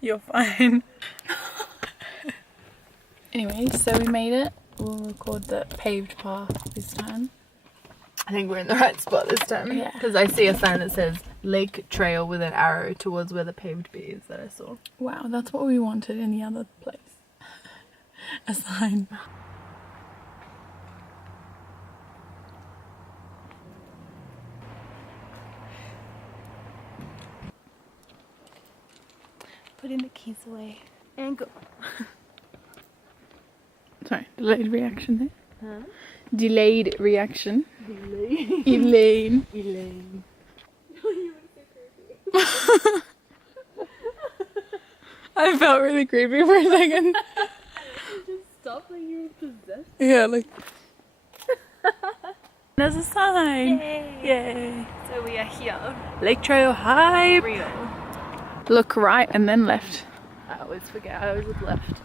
You're fine. Anyway, so we made it. We'll record the paved path this time. I think we're in the right spot this time. Yeah. Because I see a sign that says Lake Trail with an arrow towards where the paved bit is that I saw. Wow, that's what we wanted in the other place. A sign. Putting the keys away. And go. Sorry, delayed reaction there. Huh? Delayed reaction. Elaine. Elaine. Elaine. I felt really creepy for a second. Just stop like you were possessed. Yeah, like. There's a sign. Yay. Yay. So we are here. Lake Trail hype. Real. Look right and then left. I always forget. I always look left.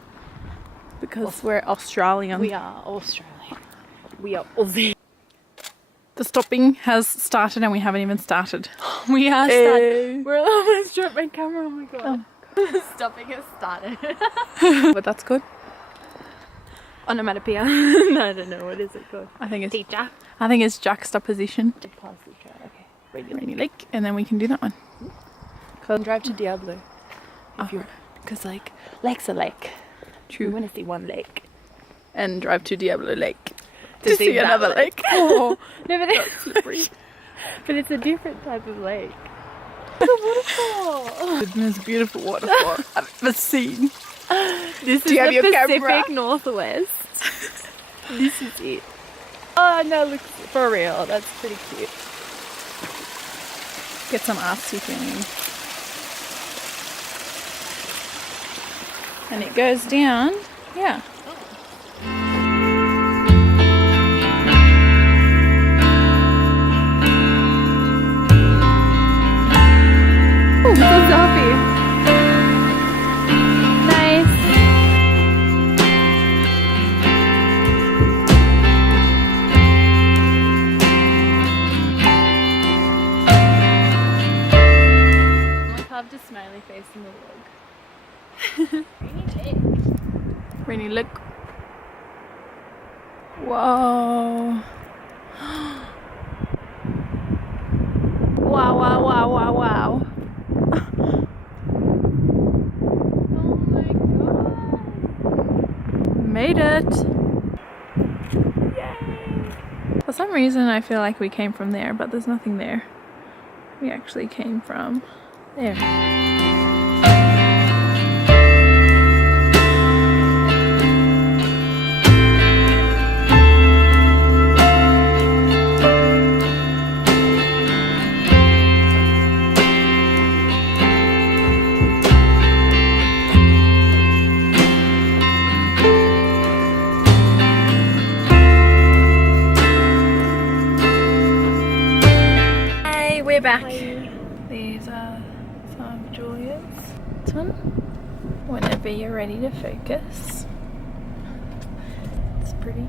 Because we're Australian. We are Australian. We are Aussie. The stopping has started and we haven't even started. We are Hey. started. We're almost dropped my camera. Oh my god. Oh. Stopping has started. But that's good. Onomatopoeia. No, I don't know. What is it called? I think it's Teacher. I think it's juxtaposition. Pass the trail. Okay. Rainy Lake, and then we can do that one. Come drive to Diablo. If Oh. you, because like lake's a lake. True. We want to see one lake. And drive to Diablo Lake To see that another lake. Oh, No, but it's slippery. but it's a different type of lake. It's a waterfall. The most beautiful waterfall I've ever seen. This Do is you have the your Pacific camera? Northwest. This is it. Oh no, look, for real. That's pretty cute. Get some artsy feeling. And it goes down. Yeah. It's a selfie. Nice. I carved a smiley face in the log. Rainy Lake. Whoa. Wow, wow, wow, wow, wow. Oh my god. Made it. Yay. For some reason I feel like we came from there, but there's nothing there. We actually came from there. We're back. These are some of Julia's. This one. Whenever you're ready to focus. It's pretty.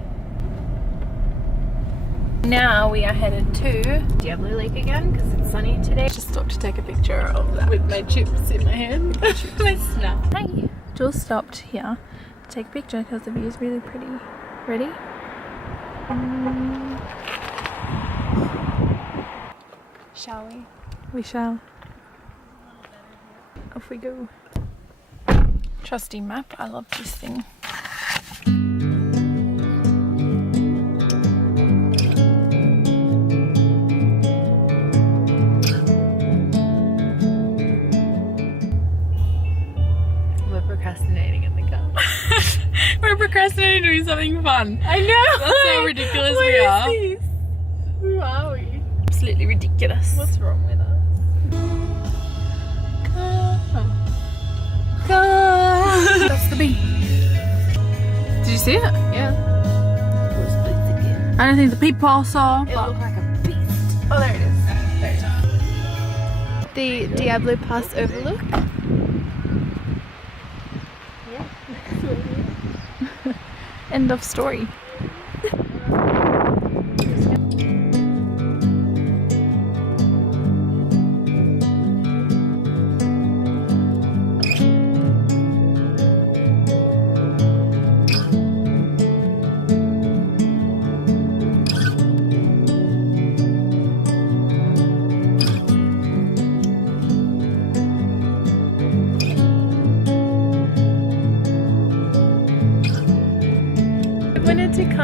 Now we are headed to Diablo Lake again because it's sunny today. just stopped to take a picture of that. With my chips in my hand. My snack. Hi. Jules stopped here to take a picture because the view is really pretty. Ready? Shall we? We shall. Off we go. Trusty map. I love this thing. We're procrastinating in the car. We're procrastinating doing something fun. I know! That's how ridiculous What we is are. this? Who are we? Absolutely ridiculous. What's wrong with us? That's the bee. Did you see it? Yeah. I don't think the people saw. It looked like a beast. Oh, there it is. There it is. The Diablo Pass overlook. End of story.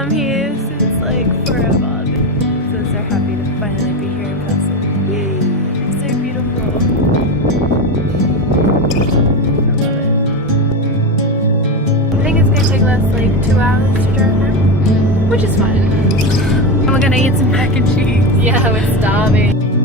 come here since like forever. So happy to finally be here in person. Yay! It's so beautiful. I love it. I think it's gonna take us like 2 hours to drive home, which is fine. And we're gonna eat some mac and cheese. Yeah, we're starving.